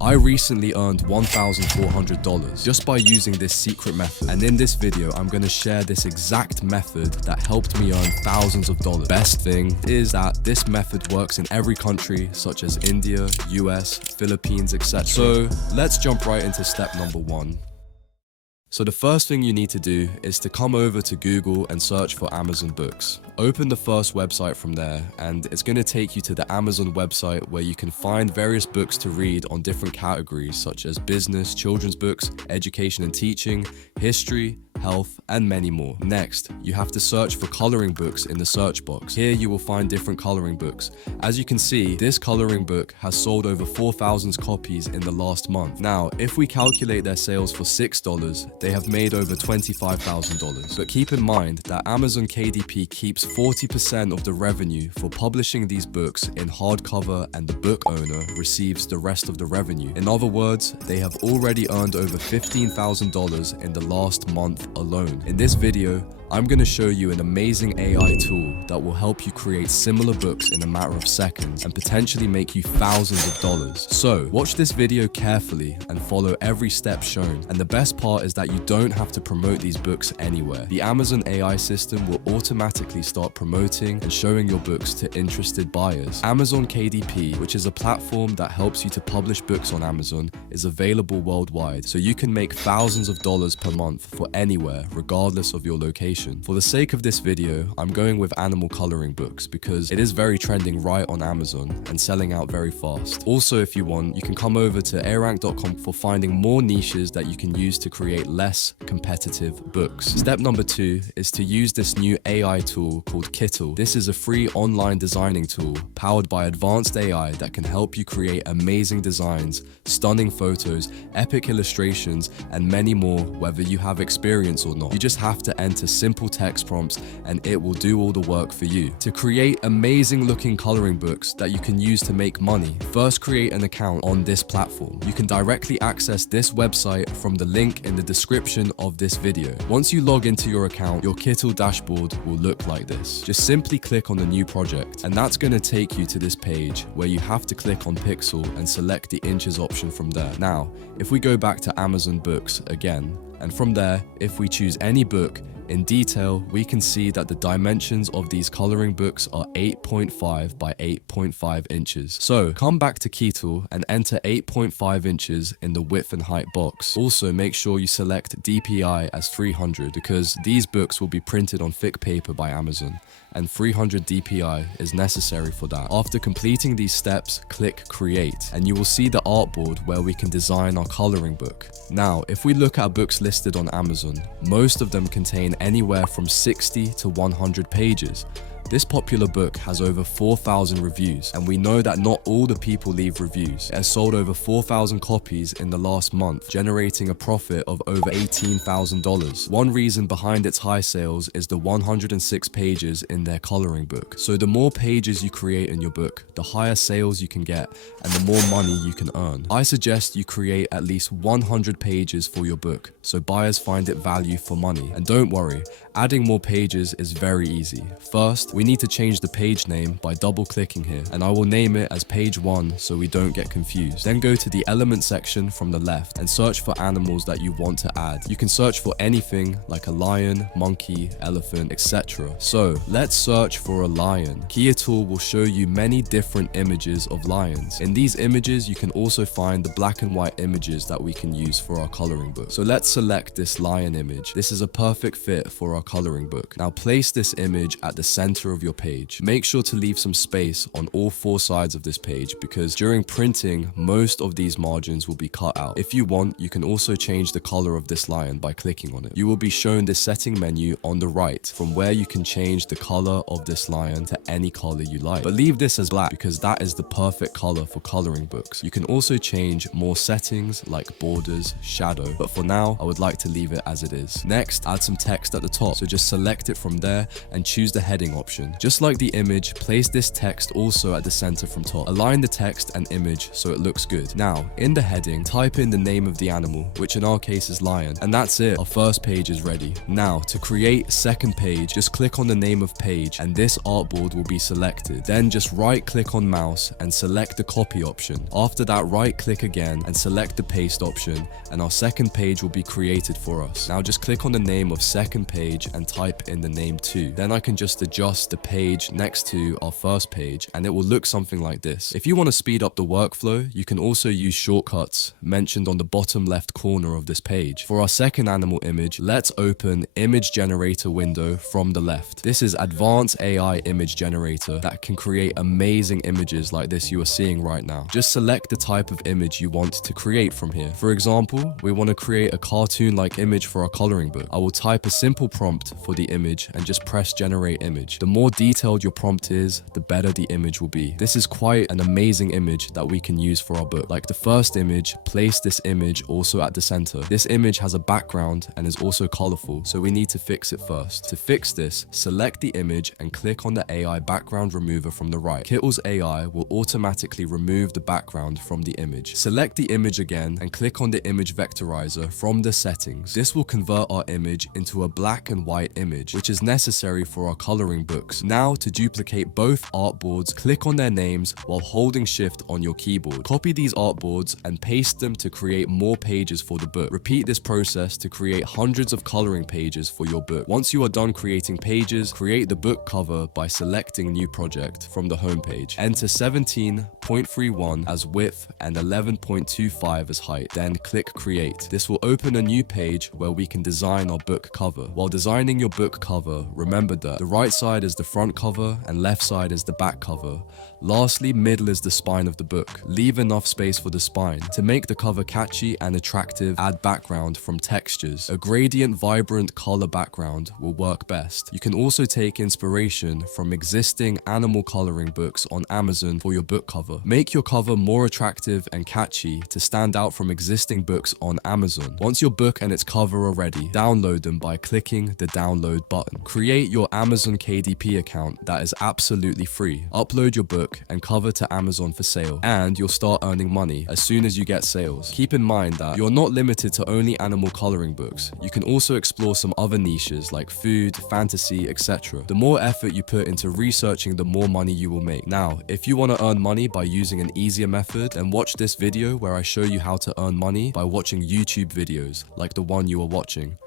I recently earned $1,400 just by using this secret method, and in this video I'm going to share this exact method that helped me earn thousands of dollars. Best thing is that this method works in every country such as India, US, Philippines, etc. So let's jump right into step number 1. So the first thing you need to do is to come over to Google and search for Amazon Books. Open the first website from there, and it's going to take you to the Amazon website where you can find various books to read on different categories such as business, children's books, education and teaching, history, health, and many more. Next, you have to search for coloring books in the search box. Here you will find different coloring books. As you can see, this coloring book has sold over 4,000 copies in the last month. Now, if we calculate their sales for $6, they have made over $25,000. But keep in mind that Amazon KDP keeps 40% of the revenue for publishing these books in hardcover, and the book owner receives the rest of the revenue. In other words, they have already earned over $15,000 in the last month alone. In this video, I'm going to show you an amazing AI tool that will help you create similar books in a matter of seconds and potentially make you thousands of dollars. So watch this video carefully and follow every step shown. And the best part is that you don't have to promote these books anywhere. The Amazon AI system will automatically start promoting and showing your books to interested buyers. Amazon KDP, which is a platform that helps you to publish books on Amazon, is available worldwide, so you can make thousands of dollars per month for anywhere, regardless of your location. For the sake of this video, I'm going with animal coloring books because it is very trending right on Amazon and selling out very fast. Also, if you want, you can come over to arank.com for finding more niches that you can use to create less competitive books. Step number 2 is to use this new AI tool called Kittl. This is a free online designing tool powered by advanced AI that can help you create amazing designs, stunning photos, epic illustrations, and many more, whether you have experience or not. You just have to enter simple text prompts and it will do all the work for you. To create amazing looking coloring books that you can use to make money, first create an account on this platform. You can directly access this website from the link in the description of this video. Once you log into your account, your Kittl dashboard will look like this. Just simply click on the new project, and that's going to take you to this page where you have to click on pixel and select the inches option from there. Now, if we go back to Amazon Books again, and from there, if we choose any book, in detail, we can see that the dimensions of these coloring books are 8.5 by 8.5 inches. So come back to Kittl and enter 8.5 inches in the width and height box. Also, make sure you select DPI as 300 because these books will be printed on thick paper by Amazon, and 300 DPI is necessary for that. After completing these steps, click Create, and you will see the artboard where we can design our coloring book. Now, if we look at books listed on Amazon, most of them contain anywhere from 60 to 100 pages. This popular book has over 4,000 reviews, and we know that not all the people leave reviews. It has sold over 4,000 copies in the last month, generating a profit of over $18,000. One reason behind its high sales is the 106 pages in their coloring book. So the more pages you create in your book, the higher sales you can get and the more money you can earn. I suggest you create at least 100 pages for your book so buyers find it value for money. And don't worry, adding more pages is very easy. First, we need to change the page name by double clicking here, and I will name it as page 1 so we don't get confused. Then go to the element section from the left and search for animals that you want to add. You can search for anything like a lion, monkey, elephant, etc. So let's search for a lion. Kittl will show you many different images of lions. In these images, you can also find the black and white images that we can use for our coloring book. So let's select this lion image. This is a perfect fit for our coloring book. Now place this image at the center of your page. Make sure to leave some space on all 4 sides of this page because during printing, most of these margins will be cut out. If you want, you can also change the color of this lion by clicking on it. You will be shown this setting menu on the right from where you can change the color of this lion to any color you like. But leave this as black because that is the perfect color for coloring books. You can also change more settings like borders, shadow, but for now, I would like to leave it as it is. Next, add some text at the top. So just select it from there and choose the heading option. option. Just like the image, place this text also at the center from top. Align the text and image so it looks good. Now, in the heading, type in the name of the animal, which in our case is lion, and that's it. Our first page is ready. Now, to create second page, just click on the name of page and this artboard will be selected. Then just right click on mouse and select the copy option. After that, right click again and select the paste option, and our second page will be created for us. Now just click on the name of second page and type in the name too. Then I can just adjust the page next to our first page and it will look something like this. If you want to speed up the workflow, you can also use shortcuts mentioned on the bottom left corner of this page. For our second animal image, let's open Image Generator window from the left. This is Advanced AI Image Generator that can create amazing images like this you are seeing right now. Just select the type of image you want to create from here. For example, we want to create a cartoon-like image for our coloring book. I will type a simple prompt for the image and just press generate image. The more detailed your prompt is, the better the image will be. This is quite an amazing image that we can use for our book. Like the first image, place this image also at the center. This image has a background and is also colorful, so we need to fix it first. To fix this, select the image and click on the AI background remover from the right. Kittle's AI will automatically remove the background from the image. Select the image again and click on the image vectorizer from the settings. This will convert our image into a black and white image, which is necessary for our coloring books. Now, to duplicate both artboards, click on their names while holding shift on your keyboard. Copy these artboards and paste them to create more pages for the book. Repeat this process to create hundreds of coloring pages for your book. Once you are done creating pages, create the book cover by selecting new project from the home page. Enter 17.31 as width and 11.25 as height. Then click create. This will open a new page where we can design our book cover. While designing your book cover, remember that the right side is the front cover and left side is the back cover. Lastly, middle is the spine of the book. Leave enough space for the spine. To make the cover catchy and attractive, add background from textures. A gradient, vibrant color background will work best. You can also take inspiration from existing animal coloring books on Amazon for your book cover. Make your cover more attractive and catchy to stand out from existing books on Amazon. Once your book and its cover are ready, download them by clicking the download button. Create your Amazon KDP account that is absolutely free. Upload your book and cover to Amazon for sale, and you'll start earning money as soon as you get sales. Keep in mind that you're not limited to only animal coloring books. You can also explore some other niches like food, fantasy, etc. The more effort you put into researching, the more money you will make. Now, if you want to earn money by using an easier method, then watch this video where I show you how to earn money by watching YouTube videos like the one you are watching.